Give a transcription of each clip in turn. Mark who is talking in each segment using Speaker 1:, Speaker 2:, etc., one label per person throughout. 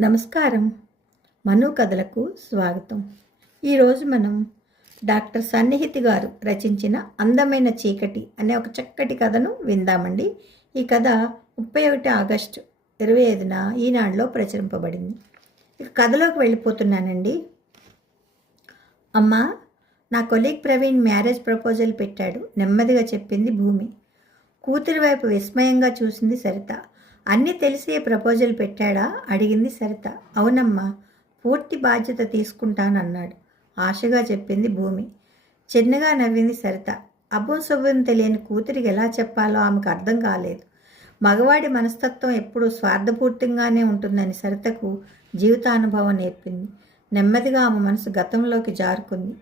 Speaker 1: నమస్కారం. మను కథలకు స్వాగతం. ఈరోజు మనం డాక్టర్ సన్నిహితి గారు రచించిన అందమైన చీకటి అనే ఒక చక్కటి కథను విందామండి. ఈ కథ ముప్పై ఒకటి ఆగస్టు ఇరవై ఐదున ఈనాడులో ప్రచురింపబడింది. ఇక కథలోకి వెళ్ళిపోతున్నానండి. అమ్మా నా కొలీగ్ ప్రవీణ్ మ్యారేజ్ ప్రపోజల్ పెట్టాడు. నెమ్మదిగా చెప్పింది భూమి. కూతురి వైపు విస్మయంగా చూసింది సరిత. అన్నీ తెలిసి ప్రపోజల్ పెట్టాడా? అడిగింది సరిత. అవునమ్మా పూర్తి బాధ్యత తీసుకుంటానన్నాడు. ఆశగా చెప్పింది భూమి. చిన్నగా నవ్వింది సరిత. అబ్బం శుభం తెలియని కూతురికి ఎలా చెప్పాలో ఆమెకు అర్థం కాలేదు. మగవాడి మనస్తత్వం ఎప్పుడూ స్వార్థపూర్తిగానే ఉంటుందని సరితకు జీవితానుభవం నేర్పింది. నెమ్మదిగా ఆమె మనసు గతంలోకి జారుకుంది.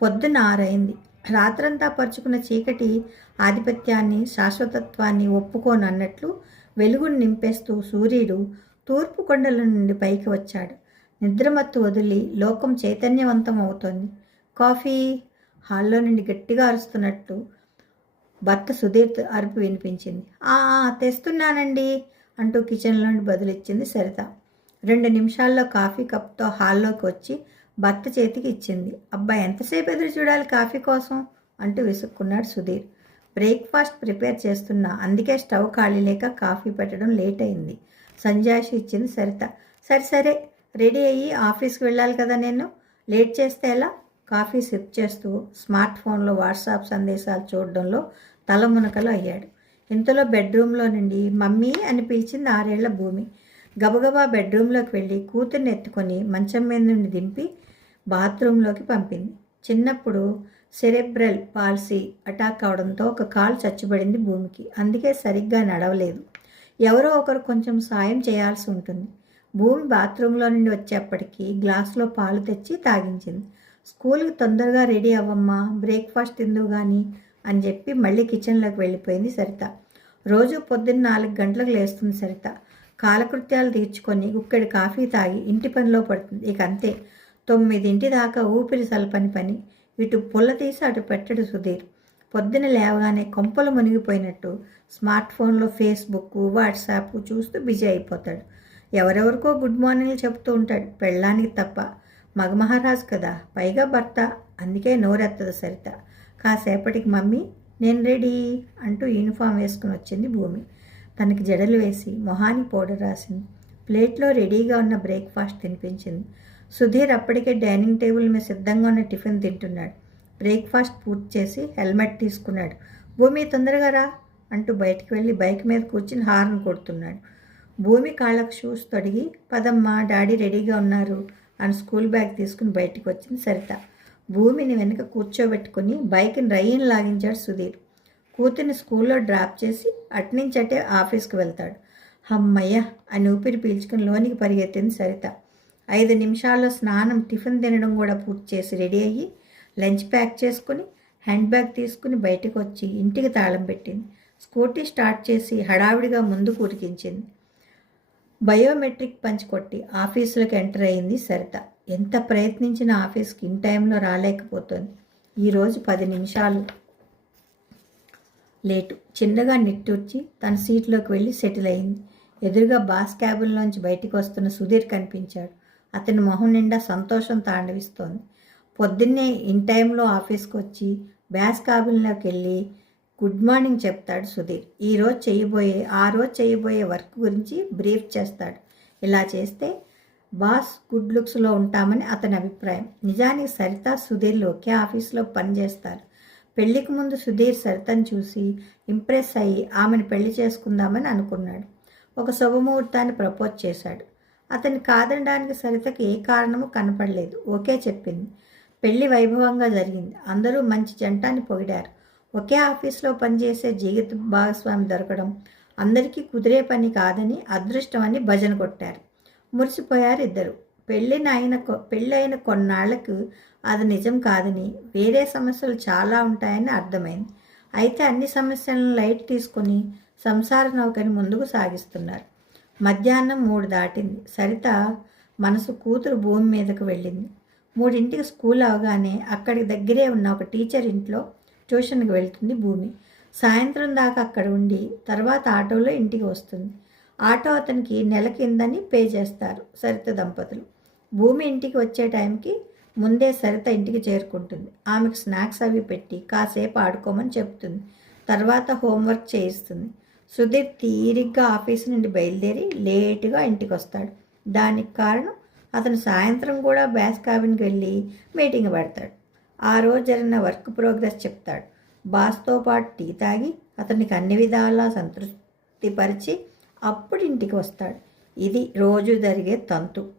Speaker 1: పొద్దున ఆరైంది. రాత్రంతా పరుచుకున్న చీకటి ఆధిపత్యాన్ని శాశ్వతత్వాన్ని ఒప్పుకోనన్నట్లు వెలుగును నింపేస్తూ సూర్యుడు తూర్పు కొండల నుండి పైకి వచ్చాడు. నిద్రమత్తు వదిలి లోకం చైతన్యవంతం అవుతోంది. కాఫీ హాల్లో నుండి గట్టిగా అరుస్తున్నట్టు భర్త సుధీర్ అరుపు వినిపించింది. ఆ తెస్తున్నానండి అంటూ కిచెన్లో నుండి బదులిచ్చింది సరిత. రెండు నిమిషాల్లో కాఫీ కప్తో హాల్లోకి వచ్చి భర్త చేతికి ఇచ్చింది. అబ్బా ఎంతసేపు ఎదురు చూడాలి కాఫీ కోసం? అంటూ విసుక్కున్నాడు సుధీర్. బ్రేక్ఫాస్ట్ ప్రిపేర్ చేస్తున్నా. అందుకే స్టవ్ ఖాళీ లేక కాఫీ పెట్టడం లేట్ అయింది. సంజాషి ఇచ్చింది సరిత. సరే సరే రెడీ అయ్యి ఆఫీస్కి వెళ్ళాలి కదా నేను. లేట్ చేస్తే ఎలా? కాఫీ సిప్ చేస్తూ స్మార్ట్ ఫోన్లో వాట్సాప్ సందేశాలు చూడడంలో తలమునకలు అయ్యాడు. ఇంతలో బెడ్రూమ్లో నుండి మమ్మీ అని పిలిచింది ఆరేళ్ళ భూమి. గబగబా బెడ్రూమ్లోకి వెళ్ళి కూతుర్ని ఎత్తుకొని మంచం మీద నుండి దింపి బాత్రూంలోకి పంపింది. చిన్నప్పుడు సెరెబ్రల్ పాలసీ అటాక్ అవడంతో ఒక కాలు చచ్చిపడింది భూమికి. అందుకే సరిగ్గా నడవలేదు. ఎవరో ఒకరు కొంచెం సాయం చేయాల్సి ఉంటుంది. భూమి బాత్రూంలో నుండి వచ్చేప్పటికీ గ్లాసులో పాలు తెచ్చి తాగించింది. స్కూల్కి తొందరగా రెడీ అవ్వమ్మా బ్రేక్ఫాస్ట్ తిందువు కానీ అని చెప్పి మళ్ళీ కిచెన్లోకి వెళ్ళిపోయింది సరిత. రోజు పొద్దున్న నాలుగు గంటలకు లేస్తుంది సరిత. కాలకృత్యాలు తీర్చుకొని గుక్కడి కాఫీ తాగి ఇంటి పనిలో పడుతుంది. ఇక అంతే. తొమ్మిదింటి దాకా ఊపిరి సల్పని పని. ఇటు పుల్ల తీసి అటు పెట్టడు సుధీర్. పొద్దున లేవగానే కొంపలు మునిగిపోయినట్టు స్మార్ట్ ఫోన్లో ఫేస్బుక్ వాట్సాప్ చూస్తూ బిజీ అయిపోతాడు. ఎవరెవరికో గుడ్ మార్నింగ్ చెప్తూ ఉంటాడు. పెళ్ళానికి తప్ప మగ మహారాజు కదా. పైగా భర్త. అందుకే నోరెత్తదు సరిత. కాసేపటికి మమ్మీ నేను రెడీ అంటూ యూనిఫామ్ వేసుకుని వచ్చింది భూమి. తనకి జడలు వేసి మొహానికి పౌడర్ రాసింది. ప్లేట్లో రెడీగా ఉన్న బ్రేక్ఫాస్ట్ తినిపించింది. సుధీర్ అప్పటికే డైనింగ్ టేబుల్ మీద సిద్ధంగా ఉన్న టిఫిన్ తింటున్నాడు. బ్రేక్ఫాస్ట్ పూర్తి చేసి హెల్మెట్ తీసుకున్నాడు. భూమి తొందరగా రా అంటూ బయటికి వెళ్ళి బైక్ మీద కూర్చుని హార్న్ కొడుతున్నాడు. భూమి కాళ్ళకు షూస్ తొడిగి పదమ్మా డాడీ రెడీగా ఉన్నారు అని స్కూల్ బ్యాగ్ తీసుకుని బయటికి వచ్చింది సరిత. భూమిని వెనుక కూర్చోబెట్టుకుని బైక్ని రయ్యని లాగించాడు సుధీర్. కూతుర్ని స్కూల్లో డ్రాప్ చేసి అట్నుంచి అటే ఆఫీస్కి వెళ్తాడు. హమ్మయ్య అని ఊపిరి పీల్చుకుని లోనికి పరిగెత్తింది సరిత. ఐదు నిమిషాల్లో స్నానం టిఫిన్ తినడం కూడా పూర్తి చేసి రెడీ అయ్యి లంచ్ ప్యాక్ చేసుకుని హ్యాండ్ బ్యాగ్ తీసుకుని బయటకు వచ్చి ఇంటికి తాళం పెట్టింది. స్కూటీ స్టార్ట్ చేసి హడావిడిగా ముందుకు ఉరికించింది. బయోమెట్రిక్ పంచుకొట్టి కొట్టి ఎంటర్ అయింది సరిత. ఎంత ప్రయత్నించినా ఆఫీస్కి ఇన్ టైంలో రాలేకపోతుంది. ఈరోజు పది నిమిషాలు లేటు. చిన్నగా నిట్టూర్చి తన సీట్లోకి వెళ్ళి సెటిల్ అయింది. ఎదురుగా బాస్ క్యాబిన్లోంచి బయటికి వస్తున్న సుధీర్ కనిపించాడు. అతని మొహం నిండా సంతోషం తాండవిస్తోంది. పొద్దున్నే ఇన్ టైంలో ఆఫీస్కి వచ్చి బ్యాస్ కాబిన్లోకి వెళ్ళి గుడ్ మార్నింగ్ చెప్తాడు సుధీర్. ఈరోజు చేయబోయే ఆ రోజు చేయబోయే వర్క్ గురించి బ్రీఫ్ చేస్తాడు. ఇలా చేస్తే బాస్ గుడ్ లుక్స్లో ఉంటామని అతని అభిప్రాయం. నిజానికి సరిత సుధీర్లు ఒకే ఆఫీస్లో పనిచేస్తారు పెళ్ళికి ముందు సుధీర్ సరితను చూసి ఇంప్రెస్ అయ్యి ఆమెను పెళ్ళి చేసుకుందామని అనుకున్నాడు. ఒక శుభముహూర్తాన్ని ప్రపోజ్ చేశాడు. అతన్ని కాదనడానికి సరితకి ఏ కారణము కనపడలేదు. ఓకే చెప్పింది. పెళ్ళి వైభవంగా జరిగింది. అందరూ మంచి జంటాన్ని పొగిడారు. ఒకే ఆఫీస్లో పనిచేసే జీవిత భాగస్వామి దొరకడం అందరికీ కుదిరే పని కాదని అదృష్టం అని భజన కొట్టారు. మురిసిపోయారు ఇద్దరు. పెళ్ళిన అయిన పెళ్ళి అయిన కొన్నాళ్ళకు అది నిజం కాదని వేరే సమస్యలు చాలా ఉంటాయని అర్థమైంది. అయితే అన్ని సమస్యలను లైట్ తీసుకొని సంసార నౌకని ముందుకు సాగిస్తున్నారు. మధ్యాహ్నం మూడు దాటింది. సరిత మనసు కూతురు భూమి మీదకు వెళ్ళింది. మూడింటికి స్కూల్ అవగానే అక్కడికి దగ్గరే ఉన్న ఒక టీచర్ ఇంట్లో ట్యూషన్కి వెళ్తుంది భూమి. సాయంత్రం దాకా అక్కడ ఉండి తర్వాత ఆటోలో ఇంటికి వస్తుంది. ఆటో అతనికి నెల కిందని పే చేస్తారు సరిత దంపతులు. భూమి ఇంటికి వచ్చే టైంకి ముందే సరిత ఇంటికి చేరుకుంటుంది. ఆమెకు స్నాక్స్ అవి పెట్టి కాసేపు ఆడుకోమని చెప్తుంది. తర్వాత హోంవర్క్ చేయిస్తుంది. సుధీర్ తీరిగ్గా ఆఫీస్ నుండి బయలుదేరి లేటుగా ఇంటికి వస్తాడు దానికి కారణం అతను సాయంత్రం కూడా బ్యాస్ క్యాబిన్కి వెళ్ళి మీటింగ్ పెడతాడు. ఆ రోజు జరిగిన వర్క్ ప్రోగ్రెస్ చెప్తాడు. బాస్తో పాటు టీ తాగి అతనికి అన్ని విధాలా సంతృప్తిపరిచి అప్పుడు ఇంటికి వస్తాడు. ఇది రోజు జరిగే తంతు.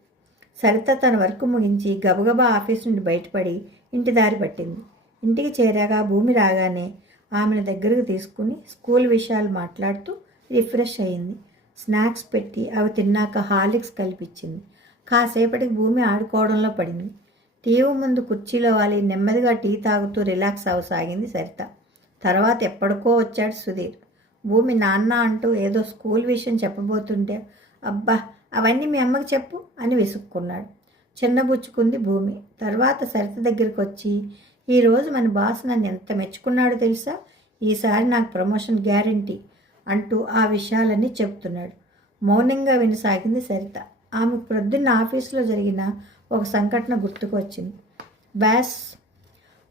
Speaker 1: సరిత తన వర్క్ ముగించి గబగబా ఆఫీస్ నుండి బయటపడి ఇంటి దారి పట్టింది. ఇంటికి చేరాక భూమి రాగానే ఆమెను దగ్గరకు తీసుకుని స్కూల్ విషయాలు మాట్లాడుతూ రిఫ్రెష్ అయింది. స్నాక్స్ పెట్టి అవి తిన్నాక హార్లిక్స్ కల్పించింది. కాసేపటికి భూమి ఆడుకోవడంలో పడింది. టీవీ ముందు కుర్చీలో వాలి నెమ్మదిగా టీ తాగుతూ రిలాక్స్ అవసాగింది సరిత. తర్వాత ఎప్పటికో వచ్చాడు సుధీర్. భూమి నాన్న అంటూ ఏదో స్కూల్ విషయం చెప్పబోతుంటే అబ్బా అవన్నీ మీ అమ్మకి చెప్పు అని విసుక్కున్నాడు. చిన్నబుచ్చుకుంది భూమి. తర్వాత సరిత దగ్గరికి వచ్చి ఈరోజు మన బాస్ నన్ను ఎంత మెచ్చుకున్నాడో తెలుసా? ఈసారి నాకు ప్రమోషన్ గ్యారంటీ అంటూ ఆ విషయాలన్నీ చెప్తున్నాడు. మౌనంగా వినసాగింది సరిత. ఆమె ప్రొద్దున్న ఆఫీసులో జరిగిన ఒక సంఘటన గుర్తుకు వచ్చింది బ్యాస్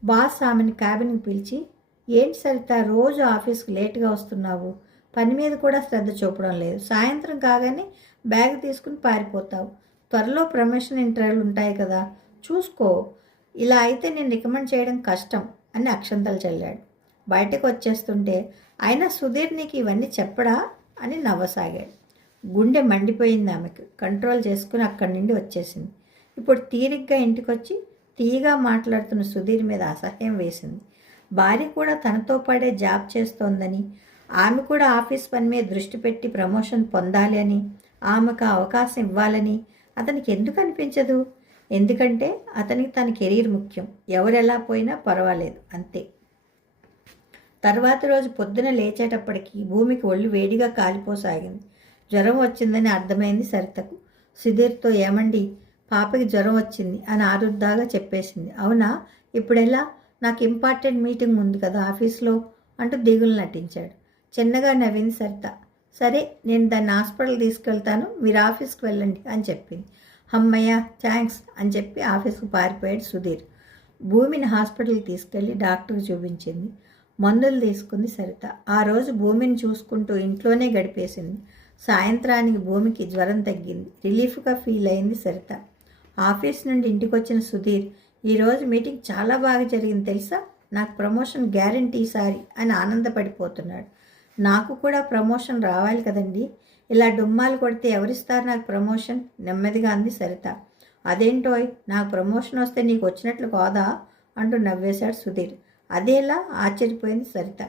Speaker 1: బాస్ ఆమెను క్యాబిన్కి పిలిచి ఏంటి సరిత రోజు ఆఫీస్కి లేట్గా వస్తున్నావు. పని మీద కూడా శ్రద్ధ చూపడం లేదు. సాయంత్రం కాగానే బ్యాగ్ తీసుకుని పారిపోతావు. త్వరలో ప్రమోషన్ ఇంటర్వ్యూలు ఉంటాయి కదా. చూసుకో. ఇలా అయితే నేను రికమెండ్ చేయడం కష్టం అని అక్షంతలు చల్లాడు. బయటకు వచ్చేస్తుంటే అయినా సుధీర్ నీకు ఇవన్నీ చెప్పడా? అని నవ్వసాగాడు. గుండె మండిపోయింది ఆమెకు. కంట్రోల్ చేసుకుని అక్కడి నుండి వచ్చేసింది. ఇప్పుడు తీరిగ్గా ఇంటికొచ్చి తీయగా మాట్లాడుతున్న సుధీర్ మీద అసహ్యం వేసింది. భార్య కూడా తనతో పాడే జాబ్ చేస్తోందని ఆమె కూడా ఆఫీస్ పని మీద దృష్టి పెట్టి ప్రమోషన్ పొందాలి అని ఆమెకు అవకాశం ఇవ్వాలని అతనికి ఎందుకు అనిపించదు? ఎందుకంటే అతనికి తన కెరీర్ ముఖ్యం. ఎవరు ఎలా పోయినా పర్వాలేదు. అంతే. తర్వాత రోజు పొద్దున లేచేటప్పటికి భూమికి ఒళ్ళు వేడిగా కాలిపోసాగింది. జ్వరం వచ్చిందని అర్థమైంది సరితకు. సుధీర్తో ఏమండి? పాపకి జ్వరం వచ్చింది అని ఆరుద్దాగా చెప్పేసింది. అవునా? ఇప్పుడెలా? నాకు ఇంపార్టెంట్ మీటింగ్ ఉంది కదా ఆఫీస్లో అంటూ దిగులు నటించాడు. చిన్నగా నవ్వింది సరిత. సరే నేను దాన్ని హాస్పిటల్ తీసుకెళ్తాను. మీరు ఆఫీస్కి వెళ్ళండి అని చెప్పింది. అమ్మయ్య థ్యాంక్స్ అని చెప్పి ఆఫీస్కు పారిపోయాడు సుధీర్. భూమిని హాస్పిటల్కి తీసుకెళ్ళి డాక్టర్కి చూపించింది. మందులు తీసుకుంది సరిత. ఆ రోజు భూమిని చూసుకుంటూ ఇంట్లోనే గడిపేసింది. సాయంత్రానికి భూమికి జ్వరం తగ్గింది. రిలీఫ్గా ఫీల్ అయింది సరిత. ఆఫీస్ నుండి ఇంటికి వచ్చిన సుధీర్ ఈరోజు మీటింగ్ చాలా బాగా జరిగింది తెలుసా? నాకు ప్రమోషన్ గ్యారంటీ సారి అని ఆనందపడిపోతున్నాడు. నాకు కూడా ప్రమోషన్ రావాలి కదండీ. ఇలా డుమ్మాలు కొడితే ఎవరిస్తారు నాకు ప్రమోషన్? నెమ్మదిగా అంది సరిత. అదేంటోయ్ నాకు ప్రమోషన్ వస్తే నీకు వచ్చినట్లు కాదా? అంటూ నవ్వేశాడు సుధీర్. అదేలా? ఆశ్చర్యపోయింది సరిత.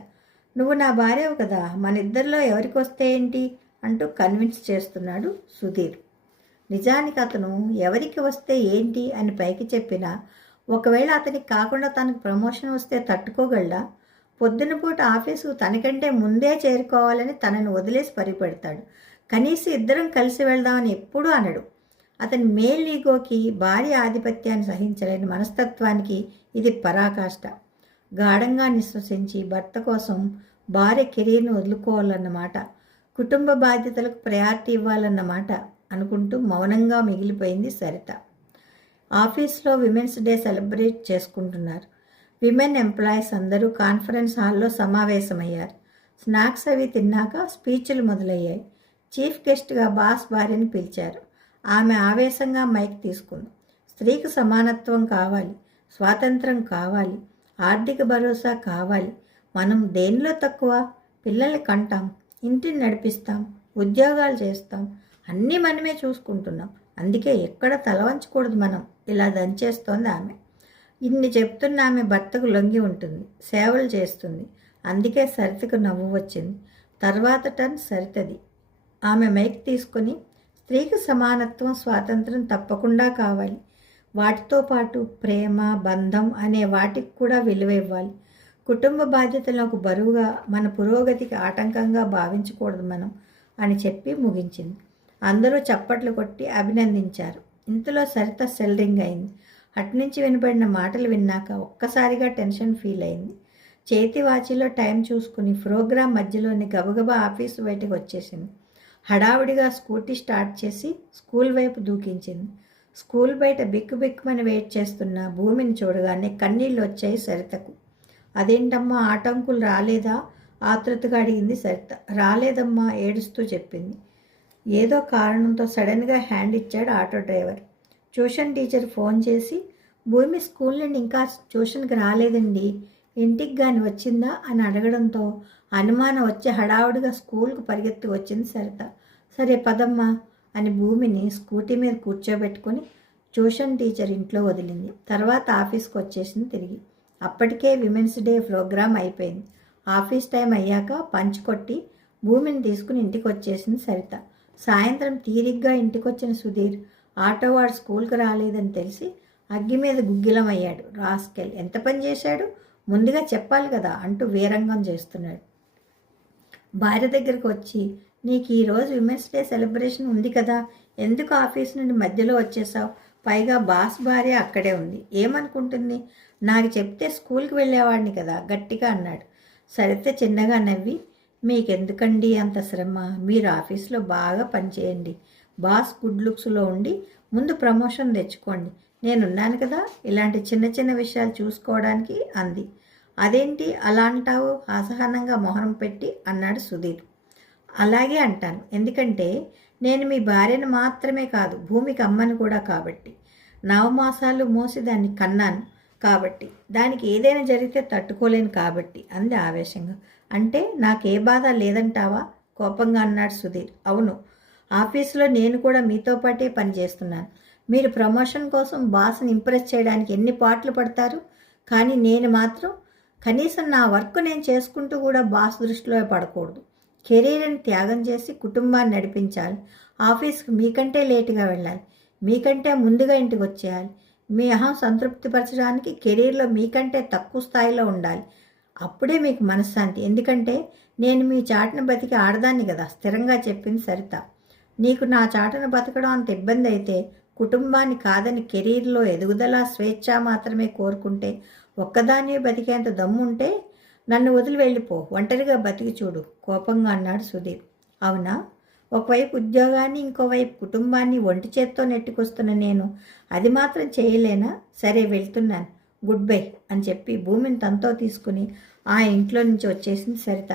Speaker 1: నువ్వు నా భార్యవు కదా మన ఇద్దరిలో ఎవరికి వస్తే ఏంటి? అంటూ కన్విన్స్ చేస్తున్నాడు సుధీర్. నిజానికి అతను ఎవరికి వస్తే ఏంటి అని పైకి చెప్పినా ఒకవేళ అతనికి కాకుండా తనకు ప్రమోషన్ వస్తే తట్టుకోగలడా? పొద్దున పూట ఆఫీసు తనకంటే ముందే చేరుకోవాలని తనను వదిలేసి పరిపెడతాడు. కనీసం ఇద్దరం కలిసి వెళ్దామని ఎప్పుడూ అనడు. అతని మేల్ ఈగోకి భార్య ఆధిపత్యాన్ని సహించలేని మనస్తత్వానికి ఇది పరాకాష్ట. గాఢంగా నిశ్వసించి భర్త కోసం భార్య కెరీర్ను వదులుకోవాలన్నమాట కుటుంబ బాధ్యతలకు ప్రయారిటీ ఇవ్వాలన్నమాట అనుకుంటూ మౌనంగా మిగిలిపోయింది సరిత. ఆఫీస్లో విమెన్స్ డే సెలబ్రేట్ చేసుకుంటున్నారు. విమెన్ ఎంప్లాయీస్ అందరూ కాన్ఫరెన్స్ హాల్లో సమావేశమయ్యారు. స్నాక్స్ అవి తిన్నాక స్పీచ్లు మొదలయ్యాయి. చీఫ్ గెస్ట్గా బాస్ భార్యని పిలిచారు. ఆమె ఆవేశంగా మైక్ తీసుకుంది. స్త్రీకి సమానత్వం కావాలి స్వాతంత్రం కావాలి ఆర్థిక భరోసా కావాలి. మనం దేనిలో తక్కువ? పిల్లల్ని కంటాం ఇంటిని నడిపిస్తాం ఉద్యోగాలు చేస్తాం. అన్నీ మనమే చూసుకుంటున్నాం. అందుకే ఎక్కడ తలవంచకూడదు మనం. ఇలా దంచేస్తోంది ఆమె. ఇన్ని చెప్తున్న ఆమె భర్తకు లొంగి ఉంటుంది సేవలు చేస్తుంది. అందుకే సరితకు నవ్వు వచ్చింది. తర్వాత టర్న్ సరితది. ఆమె మైక్ తీసుకొని స్త్రీకి సమానత్వం స్వాతంత్రం తప్పకుండా కావాలి. వాటితో పాటు ప్రేమ బంధం అనే వాటికి కూడా విలువ ఇవ్వాలి. కుటుంబ బాధ్యతలకు బరువుగా మన పురోగతికి ఆటంకంగా భావించకూడదు మనం అని చెప్పి ముగించింది. అందరూ చప్పట్లు కొట్టి అభినందించారు. ఇంతలో సరిత సెల్డింగ్ అయింది. అటునుంచి వినబడిన మాటలు విన్నాక ఒక్కసారిగా టెన్షన్ ఫీల్ అయింది. చేతి వాచిలో టైం చూసుకుని ప్రోగ్రాం మధ్యలోని గబగబా ఆఫీసు బయటకు వచ్చేసింది. హడావుడిగా స్కూటీ స్టార్ట్ చేసి స్కూల్ వైపు దూకించింది. స్కూల్ బయట బిక్కు బిక్కుమని వెయిట్ చేస్తున్న భూమిని చూడగానే కన్నీళ్ళు వచ్చాయి సరితకు. అదేంటమ్మా ఆటంకులు రాలేదా? ఆతృతగా అడిగింది సరిత. రాలేదమ్మా ఏడుస్తూ చెప్పింది. ఏదో కారణంతో సడన్గా హ్యాండ్ ఇచ్చాడు auto driver. Tuition teacher phone చేసి భూమి స్కూల్ నుండి ఇంకా ట్యూషన్కి రాలేదండి. ఇంటికి కానీ వచ్చిందా? అని అడగడంతో అనుమానం వచ్చి హడావుడిగా స్కూల్కు పరిగెత్తి వచ్చింది సరిత. సరే పదమ్మా అని భూమిని స్కూటీ మీద కూర్చోబెట్టుకొని ట్యూషన్ టీచర్ ఇంట్లో వదిలింది. తర్వాత ఆఫీస్కి వచ్చేసింది తిరిగి. అప్పటికే విమెన్స్ డే ప్రోగ్రామ్ అయిపోయింది. ఆఫీస్ టైం అయ్యాక పంచి కొట్టి భూమిని తీసుకుని ఇంటికి వచ్చేసింది సరిత. సాయంత్రం తీరిగ్గా ఇంటికి వచ్చిన సుధీర్ ఆటో వాడు స్కూల్కి రాలేదని తెలిసి అగ్గి మీద గుగ్గిలం అయ్యాడు రాస్కెల్ ఎంత పని చేశాడు? ముందుగా చెప్పాలి కదా అంటూ వీరంగం చేస్తున్నాడు. భార్య దగ్గరకు వచ్చి నీకు ఈరోజు విమెన్స్ డే సెలబ్రేషన్ ఉంది కదా ఎందుకు ఆఫీస్ నుండి మధ్యలో వచ్చేసావు? పైగా బాస్ భార్య అక్కడే ఉంది. ఏమనుకుంటుంది? నాకు చెప్తే స్కూల్కి వెళ్ళేవాడిని కదా గట్టిగా అన్నాడు. సరితే చిన్నగా నవ్వి మీకెందుకండి అంత శ్రమ? మీరు ఆఫీస్లో బాగా పనిచేయండి బాస్ గుడ్ లుక్స్లో ఉండి ముందు ప్రమోషన్ తెచ్చుకోండి. నేనున్నాను కదా ఇలాంటి చిన్న చిన్న విషయాలు చూసుకోవడానికి అంది. అదేంటి అలా అంటావు? అసహనంగా మొహరం పెట్టి అన్నాడు సుధీర్. అలాగే అంటాను. ఎందుకంటే నేను మీ భార్యను మాత్రమే కాదు భూమికి అమ్మని కూడా కాబట్టి. నవమాసాలు మోసి దాన్ని కన్నాను కాబట్టి. దానికి ఏదైనా జరిగితే తట్టుకోలేను కాబట్టి అంది ఆవేశంగా. అంటే నాకే బాధ లేదంటావా? కోపంగా అన్నాడు సుధీర్. అవును. ఆఫీసులో నేను కూడా మీతో పాటే పనిచేస్తున్నాను మీరు ప్రమోషన్ కోసం బాస్ని ఇంప్రెస్ చేయడానికి ఎన్ని పాటలు పడతారు? కానీ నేను మాత్రం కనీసం నా వర్క్ నేను చేసుకుంటూ కూడా బాస్ దృష్టిలో పడకూడదు. కెరీర్ని త్యాగం చేసి కుటుంబాన్ని నడిపించాలి. ఆఫీస్కి మీకంటే లేటుగా వెళ్ళాలి. మీకంటే ముందుగా ఇంటికి వచ్చేయాలి. మీ అహం సంతృప్తిపరచడానికి కెరీర్లో మీకంటే తక్కువ స్థాయిలో ఉండాలి. అప్పుడే మీకు మనశ్శాంతి. ఎందుకంటే నేను మీ చాటును బతికి ఆడదాన్ని కదా స్థిరంగా చెప్పింది సరిత. నీకు నా చాటును బతకడం అంత ఇబ్బంది అయితే కుటుంబాన్ని కాదని కెరీర్లో ఎదుగుదల స్వేచ్ఛ మాత్రమే కోరుకుంటే ఒక్కదాన్నే బతికేంత దమ్ముంటే నన్ను వదిలి వెళ్ళిపో ఒంటరిగా బతికి చూడు కోపంగా అన్నాడు సుధీర్. అవునా? ఒకవైపు ఉద్యోగాన్ని ఇంకోవైపు కుటుంబాన్ని ఒంటి చేత్తో నెట్టుకొస్తున్న నేను అది మాత్రం చేయలేనా? సరే వెళ్తున్నాను. గుడ్ బై అని చెప్పి భూమిని తనతో తీసుకుని ఆ ఇంట్లో నుంచి వచ్చేసింది సరిత.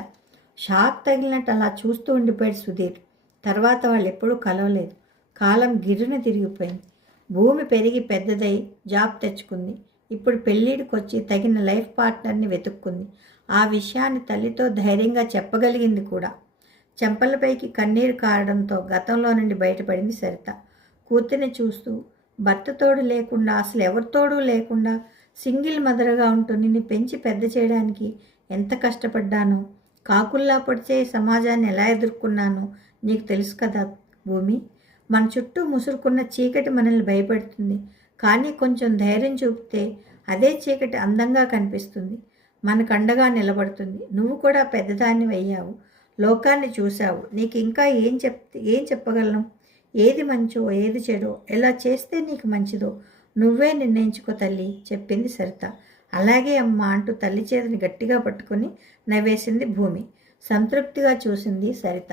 Speaker 1: షాక్ తగిలినట్టు అలా చూస్తూ ఉండిపోయాడు సుధీర్. తర్వాత వాళ్ళు ఎప్పుడూ కలవలేదు. కాలం గిర్రున తిరిగిపోయింది. భూమి పెరిగి పెద్దదై జాబ్ తెచ్చుకుంది. ఇప్పుడు పెళ్ళిడికి వచ్చి తగిన లైఫ్ పార్ట్నర్ని వెతుక్కుంది. ఆ విషయాన్ని తల్లితో ధైర్యంగా చెప్పగలిగింది కూడా. చెంపలపైకి కన్నీరు కారడంతో గతంలో నుండి బయటపడింది సరిత. కూతురిని చూస్తూ భర్త తోడు లేకుండా అసలు ఎవరితోడూ లేకుండా సింగిల్ మదర్గా ఉంటూ నిన్ను పెంచి పెద్ద చేయడానికి ఎంత కష్టపడ్డానో? కాకుల్లా పొడిచే సమాజాన్ని ఎలా ఎదుర్కొన్నానో? నీకు తెలుసు కదా భూమి. మన చుట్టూ ముసురుకున్న చీకటి మనల్ని భయపెడుతుంది. కానీ కొంచెం ధైర్యం చూపితే అదే చీకటి అందంగా కనిపిస్తుంది. మనకు అండగా నిలబడుతుంది. నువ్వు కూడా పెద్దదాన్ని అయ్యావు. లోకాన్ని చూశావు. నీకు ఇంకా ఏం చెప్ ఏం చెప్పగలను? ఏది మంచో ఏది చెడో ఎలా చేస్తే నీకు మంచిదో నువ్వే నిర్ణయించుకో తల్లి చెప్పింది సరిత. అలాగే అమ్మ అంటూ తల్లి చేతిని గట్టిగా పట్టుకొని నవ్వేసింది భూమి. సంతృప్తిగా చూసింది సరిత.